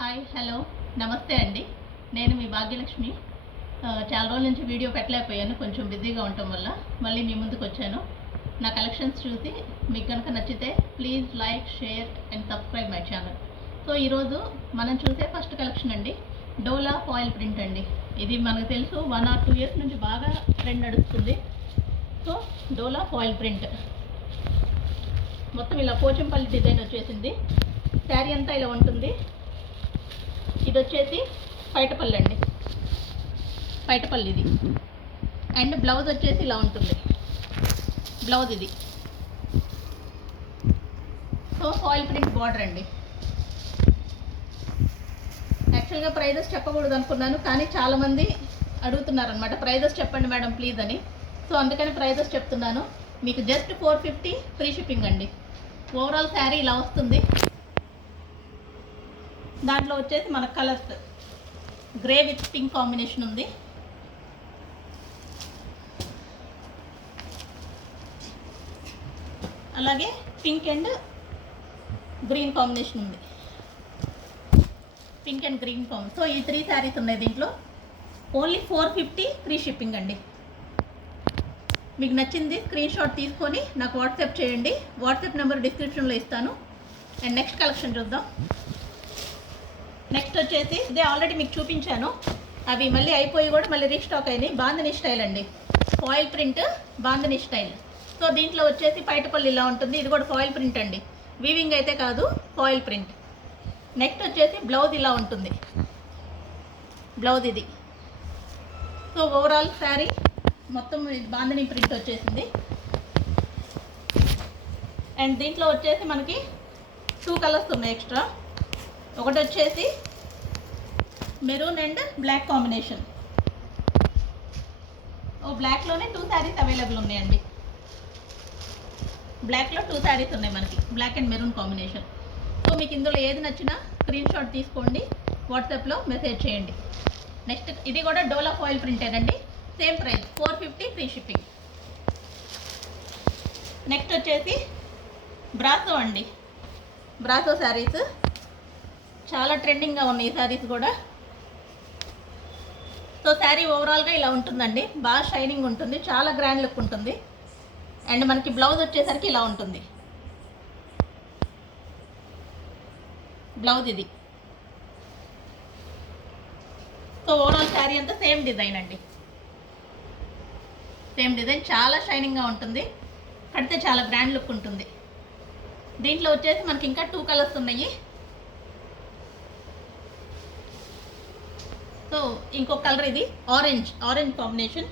Hi hello నమస్తే అండి. నేను మీ భాగ్యలక్ష్మి. చాలా రోజుల నుంచి వీడియో పెట్టలేకపోయాను, కొంచెం బిజీగా ఉండటం వల్ల. మళ్ళీ మీ ముందుకు వచ్చాను. నా కలెక్షన్స్ చూసి మీకు కనుక నచ్చితే please like, share and subscribe my channel. So ఈరోజు మనం చూసే ఫస్ట్ కలెక్షన్ అండి, డోలా ఫాయిల్ ప్రింట్ అండి. ఇది మనకు తెలుసు 1 or 2 years నుంచి బాగా ట్రెండ్ నడుస్తుంది. సో డోలా ఫాయిల్ ప్రింట్ మొత్తం ఇలా పోచంపల్లి డిజైన్ వచ్చేసింది. శారీ అంతా ఇలా ఉంటుంది. ఇది వచ్చేసి పైటపల్లి అండి, పైటపల్లి ఇది. అండ్ బ్లౌజ్ వచ్చేసి ఇలా ఉంటుంది, బ్లౌజ్ ఇది. సో ఫాయిల్ ప్రింట్ బార్డర్ అండి. యాక్చువల్గా ప్రైజెస్ చెప్పకూడదు అనుకున్నాను, కానీ చాలామంది అడుగుతున్నారనమాట, ప్రైజెస్ చెప్పండి మేడం ప్లీజ్ అని. సో అందుకని ప్రైజెస్ చెప్తున్నాను. మీకు జస్ట్ 450 ఫ్రీ షిప్పింగ్ అండి. ఓవరాల్ శారీ ఇలా వస్తుంది. దాంట్లో వచ్చేసి మన colours grey with pink combination ఉంది. అలాగే పింక్ అండ్ గ్రీన్ కాంబినేషన్ ఉంది, pink and green combination. So ఈ 3 శారీస్ ఉన్నాయి దీంట్లో. ఓన్లీ 450 ఫ్రీ షిప్పింగ్ అండి. మీకు నచ్చింది స్క్రీన్ షాట్ తీసుకొని నాకు వాట్సాప్ చేయండి. వాట్సాప్ నెంబర్ డిస్క్రిప్షన్లో ఇస్తాను. అండ్ నెక్స్ట్ కలెక్షన్ చూద్దాం. నెక్స్ట్ వచ్చేసి ఇదే ఆల్రెడీ మీకు చూపించాను, అవి మళ్ళీ అయిపోయి కూడా మళ్ళీ రీస్టాక్ అయినాయి. బాందిని స్టైల్ అండి, foil print bandhani style. So దీంట్లో వచ్చేసి పైటపల్లి ఇలా ఉంటుంది. ఇది కూడా ఫాయిల్ ప్రింట్ అండి, వీవింగ్ అయితే కాదు, ఫాయిల్ ప్రింట్. నెక్స్ట్ వచ్చేసి బ్లౌజ్ ఇలా ఉంటుంది, బ్లౌజ్ ఇది. సో ఓవరాల్ శారీ మొత్తం బాందిని ప్రింట్ వచ్చేసింది. అండ్ దీంట్లో వచ్చేసి మనకి 2 కలర్స్ ఉన్నాయి ఎక్స్ట్రా. ఒకటి వచ్చేసి మెరూన్ అండ్ బ్లాక్ కాంబినేషన్. బ్లాక్లోనే 2 శారీస్ అవైలబుల్ ఉన్నాయండి. బ్లాక్లో 2 శారీస్ ఉన్నాయి మనకి, black and maroon combination. So మీకు ఇందులో ఏది నచ్చినా స్క్రీన్ షాట్ తీసుకోండి, వాట్సాప్లో మెసేజ్ చేయండి. నెక్స్ట్ ఇది కూడా డోలా ఫాయిల్ ప్రింటేనండి, same price 450 free shipping. Next వచ్చేసి బ్రాసో అండి, బ్రాసో శారీస్ చాలా ట్రెండింగ్గా ఉన్నాయి ఈ శారీస్ కూడా. సో శారీ ఓవరాల్గా ఇలా ఉంటుందండి, బాగా షైనింగ్ ఉంటుంది, చాలా గ్రాండ్ లుక్ ఉంటుంది. అండ్ మనకి బ్లౌజ్ వచ్చేసరికి ఇలా ఉంటుంది, బ్లౌజ్ ఇది. సో ఓవరాల్ శారీ అంతా సేమ్ డిజైన్ అండి, సేమ్ డిజైన్, చాలా షైనింగ్గా ఉంటుంది, కడితే చాలా గ్రాండ్ లుక్ ఉంటుంది. దీంట్లో వచ్చేసి మనకి ఇంకా 2 కలర్స్ ఉన్నాయి. సో ఇంకొక కలర్ ఇది ఆరెంజ్ కాంబినేషన్.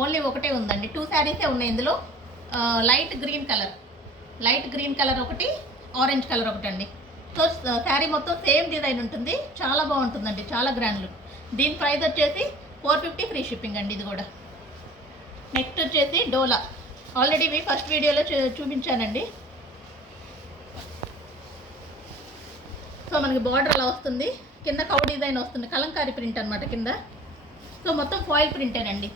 ఓన్లీ ఒకటే ఉందండి, 2 శారీసే ఉన్నాయి ఇందులో. లైట్ గ్రీన్ కలర్ ఒకటి, ఆరెంజ్ కలర్ ఒకటి అండి. సో శారీ మొత్తం సేమ్ డిజైన్ ఉంటుంది, చాలా బాగుంటుందండి, చాలా గ్రాండ్ లుక్. దీని ప్రైస్ వచ్చేసి 450 ఫ్రీ షిప్పింగ్ అండి ఇది కూడా. నెక్స్ట్ వచ్చేసి డోలా, ఆల్రెడీ మీ ఫస్ట్ వీడియోలో చూపించానండి. సో మనకి బార్డర్ అలా వస్తుంది, కింద కౌ డిజైన్ వస్తుంది, కలంకారీ ప్రింట్ అనమాట కింద. సో మొత్తం ఫాయిల్ ప్రింటేనండి.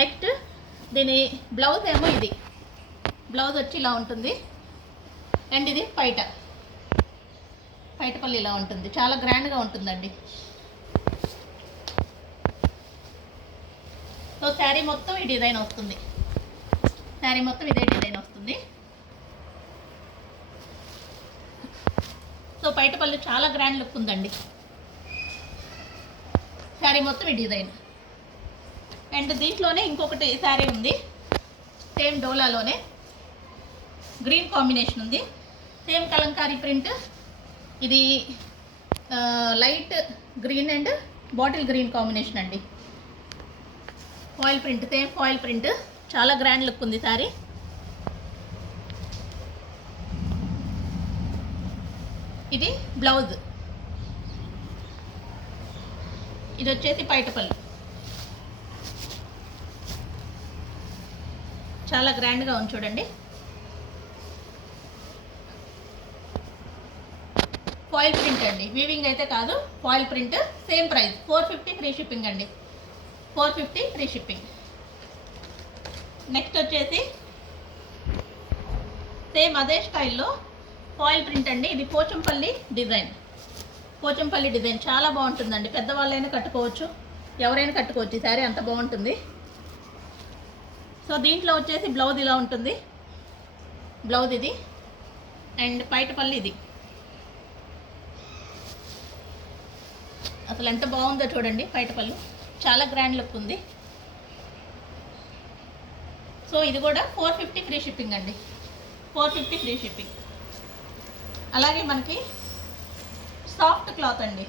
నెక్స్ట్ దీని బ్లౌజ్ ఏమో ఇది, బ్లౌజ్ వచ్చి ఇలా ఉంటుంది. అండ్ ఇది పైటపల్లి ఇలా ఉంటుంది, చాలా గ్రాండ్గా ఉంటుందండి. సో శారీ మొత్తం ఈ డిజైన్ వస్తుంది, శారీ మొత్తం ఇదే డిజైన్ వస్తుంది. సో పైటపల్లి చాలా గ్రాండ్ లుక్ ఉందండి, శారీ మొత్తం ఈ డిజైన్. అండ్ దీంట్లోనే ఇంకొకటి శారీ ఉంది, సేమ్ డోలాలోనే గ్రీన్ కాంబినేషన్ ఉంది, సేమ్ కలంకారీ ప్రింట్. ఇది light green and bottle green combination అండి. Foil print, same foil print, చాలా గ్రాండ్ లుక్ ఉంది సారీ. ఇది బ్లౌజ్, ఇది వచ్చేసి పైటపల్లి, చాలా గ్రాండ్గా ఉంది చూడండి. ఫాయిల్ ప్రింట్ అండి, వీవింగ్ అయితే కాదు, foil print. Same price 450 free shipping అండి, 450 ఫ్రీ షిప్పింగ్. నెక్స్ట్ వచ్చేసి సేమ్ అదే స్టైల్లో ఫాయిల్ ప్రింట్ అండి. ఇది పోచంపల్లి డిజైన్. పోచంపల్లి డిజైన్ చాలా బాగుంటుందండి. పెద్దవాళ్ళైనా కట్టుకోవచ్చు, ఎవరైనా కట్టుకోవచ్చు. ఈ శారీ అంత బాగుంటుంది. సో దీంట్లో వచ్చేసి బ్లౌజ్ ఇలా ఉంటుంది. బ్లౌజ్ ఇది అండ్ పైటపల్లి ఇది. అసలు ఎంత బాగుందో చూడండి. పైటపల్లి చాలా గ్రాండ్ లుక్ ఉంది. సో ఇది కూడా 450 ఫ్రీ షిప్పింగ్ అండి. 450 ఫ్రీ షిప్పింగ్. అలాగే మనకి సాఫ్ట్ క్లాత్ అండి.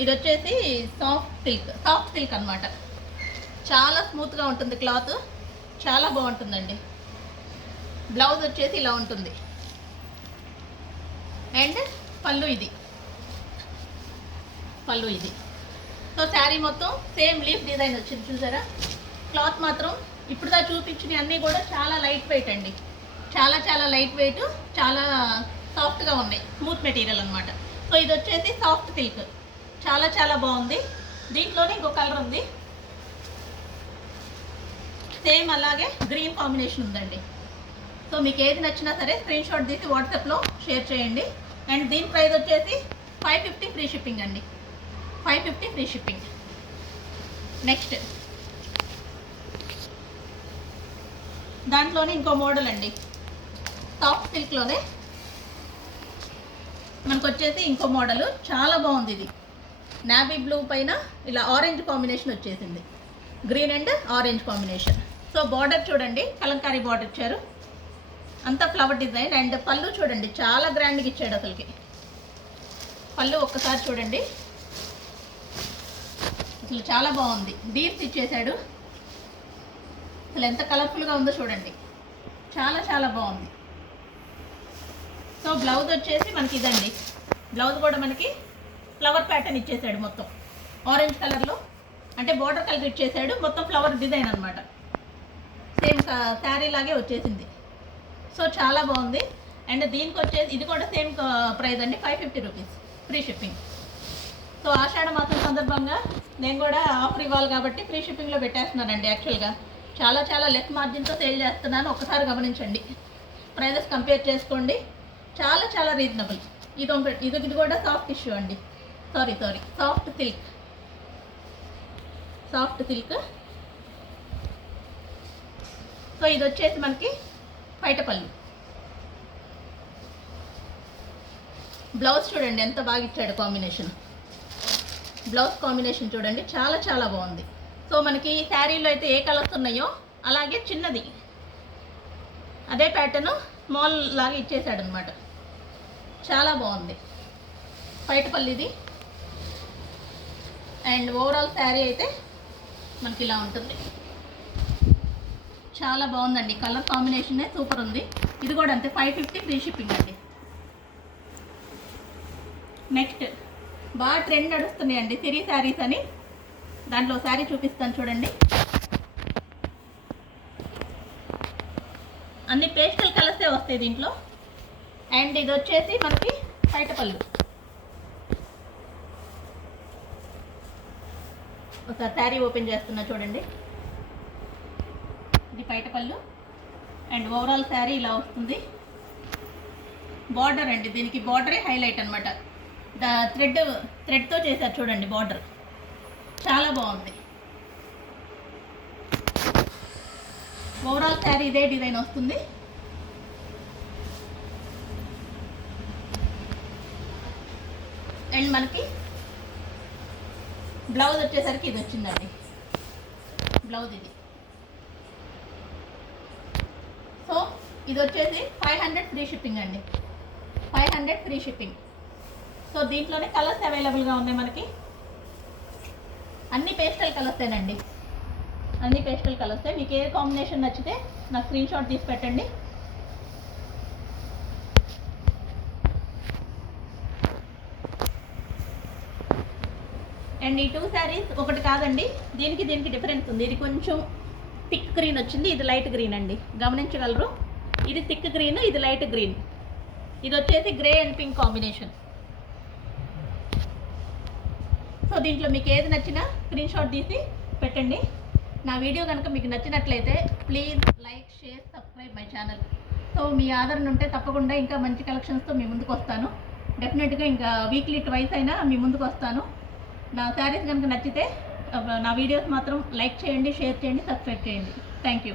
ఇది వచ్చేసి సాఫ్ట్ సిల్క్ అనమాట. చాలా స్మూత్గా ఉంటుంది క్లాత్, చాలా బాగుంటుందండి. బ్లౌజ్ వచ్చేసి ఇలా ఉంటుంది అండ్ పళ్ళు ఇది. సో శారీ మొత్తం సేమ్ లీఫ్ డిజైన్ వచ్చింది చూసారా. క్లాత్ మాత్రం ఇప్పుడుదా చూపించినవి అన్నీ కూడా చాలా లైట్ వెయిట్ అండి. చాలా లైట్ వెయిట్, చాలా సాఫ్ట్గా ఉన్నాయి. స్మూత్ మెటీరియల్ అనమాట. సో ఇది వచ్చేసి సాఫ్ట్ సిల్క్. చాలా బాగుంది. దీంట్లోనే ఇంకో కలర్ ఉంది. సేమ్ అలాగే గ్రీన్ కాంబినేషన్ ఉందండి. సో మీకు ఏది నచ్చినా సరే స్క్రీన్ షాట్ తీసి వాట్సాప్లో షేర్ చేయండి. అండ్ దీని ప్రైస్ వచ్చేసి 550 ఫ్రీ షిప్పింగ్ అండి. 550 ఫ్రీ షిప్పింగ్. నెక్స్ట్ దాంట్లోనే ఇంకో మోడల్ అండి. సాఫ్ట్ సిల్క్లోనే మనకు వచ్చేసి ఇంకో మోడల్ చాలా బాగుంది. ఇది నావీ బ్లూ పైన ఇలా ఆరెంజ్ కాంబినేషన్ వచ్చేసింది. Green and orange combination. So border చూడండి, కలంకారీ బార్డర్ ఇచ్చారు. అంతా ఫ్లవర్ డిజైన్. అండ్ పళ్ళు చూడండి, చాలా గ్రాండ్గా ఇచ్చాడు అసలుకి. పళ్ళు ఒక్కసారి చూడండి, అసలు చాలా బాగుంది. డీప్స్ ఇచ్చేసాడు. అసలు ఎంత కలర్ఫుల్గా ఉందో చూడండి. చాలా బాగుంది. సో బ్లౌజ్ వచ్చేసి మనకి ఇదండి. బ్లౌజ్ కూడా మనకి ఫ్లవర్ ప్యాటర్న్ ఇచ్చేసాడు. మొత్తం ఆరెంజ్ కలర్లో, అంటే బార్డర్ కలర్ ఇచ్చేసాడు. మొత్తం ఫ్లవర్ డిజైన్ అనమాట. సేమ్ శారీ లాగే వచ్చేసింది. సో చాలా బాగుంది. అండ్ దీనికి వచ్చేసి ఇది కూడా సేమ్ ప్రైస్ అండి. 550 రూపీస్ ఫ్రీ షిప్పింగ్. సో ఆషాఢ మాసం సందర్భంగా నేను కూడా ఆఫర్ ఇవ్వాలి కాబట్టి ఫ్రీ షిప్పింగ్లో పెట్టేస్తున్నానండి. యాక్చువల్గా చాలా లెస్ మార్జిన్తో సేల్ చేస్తున్నాను. ఒకసారి గమనించండి, ప్రైజెస్ కంపేర్ చేసుకోండి. చాలా రీజనబుల్. ఇది కూడా సాఫ్ట్ టిష్యూ అండి. Sorry soft silk. సో ఇది వచ్చేసి మనకి పైటపల్లి. బ్లౌజ్ చూడండి ఎంత బాగా ఇచ్చాడు కాంబినేషన్. బ్లౌజ్ కాంబినేషన్ చూడండి, చాలా బాగుంది. సో మనకి శారీలో అయితే ఏ కలర్స్ ఉన్నాయో అలాగే చిన్నది అదే ప్యాటర్న్ స్మాల్ లాగా ఇచ్చేసాడు అనమాట. చాలా బాగుంది. పైటపల్లిది. అండ్ ఓవరాల్ శారీ అయితే మనకి ఇలా ఉంటుంది. చాలా బాగుందండి. కలర్ కాంబినేషనే సూపర్ ఉంది. ఇది కూడా అంతే 550 ఫ్రీ షిప్పింగ్ అండి. నెక్స్ట్ బాగా ట్రెండ్ నడుస్తున్నాయండి సిరీ శారీస్ అని. దాంట్లో శారీ చూపిస్తాను చూడండి. అన్ని పేస్టల్ కలర్సే వస్తాయి దీంట్లో. అండ్ ఇది వచ్చేసి మనకి పైటపల్లి. ఒకసారి శారీ ఓపెన్ చేస్తున్నా చూడండి. ఇది పైటపల్లి. అండ్ ఓవరాల్ శారీ ఇలా వస్తుంది. బార్డర్ అండి, దీనికి బార్డరే హైలైట్ అనమాట. థ్రెడ్తో చేశారు చూడండి బార్డర్. చాలా బాగుంది. ఓవరాల్ శారీ ఇదే డిజైన్ వస్తుంది. అండ్ మనకి బ్లౌజ్ వచ్చేసరికి ఇది వచ్చిందండి. బ్లౌజ్ ఇది. సో ఇది వచ్చేసి 500 ఫ్రీ షిప్పింగ్ అండి. 500 ఫ్రీ షిప్పింగ్. సో దీంట్లోనే కలర్స్ అవైలబుల్గా ఉన్నాయి మనకి. అన్ని పేస్టల్ కలర్సేనండి. అన్ని పేస్టల్ కలర్సే. మీకు ఏ కాంబినేషన్ నచ్చితే నాకు స్క్రీన్ షాట్ తీసి పెట్టండి. అండ్ ఈ 2 శారీస్ ఒకటి కాదండి, దీనికి డిఫరెన్స్ ఉంది. ఇది కొంచెం థిక్ గ్రీన్ వచ్చింది, ఇది లైట్ గ్రీన్ అండి. గమనించగలరు. ఇది థిక్ గ్రీన్, ఇది లైట్ గ్రీన్. ఇది వచ్చేసి grey and pink combination. So దీంట్లో మీకు ఏది నచ్చినా స్క్రీన్ షాట్ తీసి పెట్టండి. నా వీడియో కనుక మీకు నచ్చినట్లయితే please like, share, subscribe my channel. So మీ ఆదరణ ఉంటే తప్పకుండా ఇంకా మంచి కలెక్షన్స్తో మీ ముందుకు వస్తాను. డెఫినెట్గా ఇంకా వీక్లీ ట్వైస్ అయినా మీ ముందుకు వస్తాను. నా శారీస్ కనుక నచ్చితే నా వీడియోస్ మాత్రం లైక్ చేయండి, షేర్ చేయండి, సబ్స్క్రైబ్ చేయండి. Thank you.